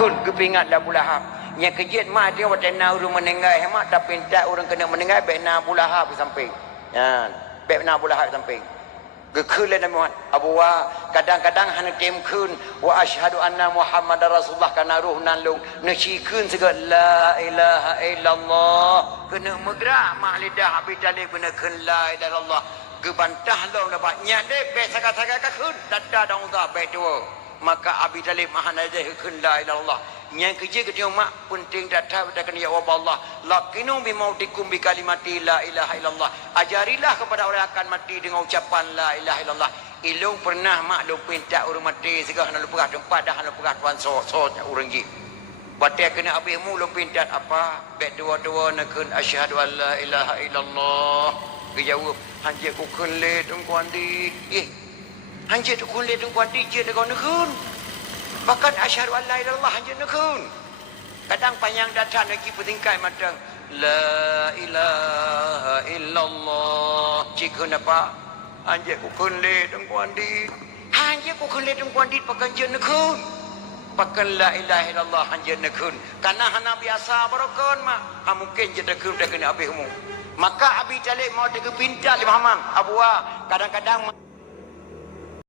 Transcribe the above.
kun kepingat dah Abu Lahab yang kejut mak dia waktu orang meninggal hemat tapi tak orang kena meninggal baik na Abu Lahab di samping ya baik na Abu Lahab di samping gekul Nabi Muhammad Abu wa kadang-kadang hana tem kun wa asyhadu anna Muhammadar Rasulullah kana ruh nan lung necikeun segala la ilaha illallah kena megrak mak lidah Abi Talib kena kun la ilaha illallah gebantah lo dapat nyak deh baik sakak-sakak kun dada dong tak baik dua maka Abi Talib mahana je kun la ilaha illallah yang kerja ketika mak penting datang pada kena jawab Allah laqinu bi mautikum bi kalimati la ilaha illallah ajarilah kepada orang akan mati dengan ucapan la ilaha illallah ilung pernah mak lu pinta orang mati segala nak lupa tempat dah nak lupa tuan so orang ji batai kena abimu lu pinta apa baik dua-dua nak kun asyhadu an la ilaha illallah dijawab hanjek ku kun le tung kuandi hanjek tu kun le tung kuandi je dah kau nak kun bahkan asyhadu an la ilaha illallah hanya nakun kadang panjang datang lagi bertingkai matang la ilaha illallah jika napa anjek ku kunle deng kuandi anjek ku kunle deng kuandi pakan je nakun pakan la ilaha illallah hanya nakun karena hana biasa barokon mak mungkin je nakun dah kena habismu maka Abi Talib mau degepinta Muhammad Abu kadang-kadang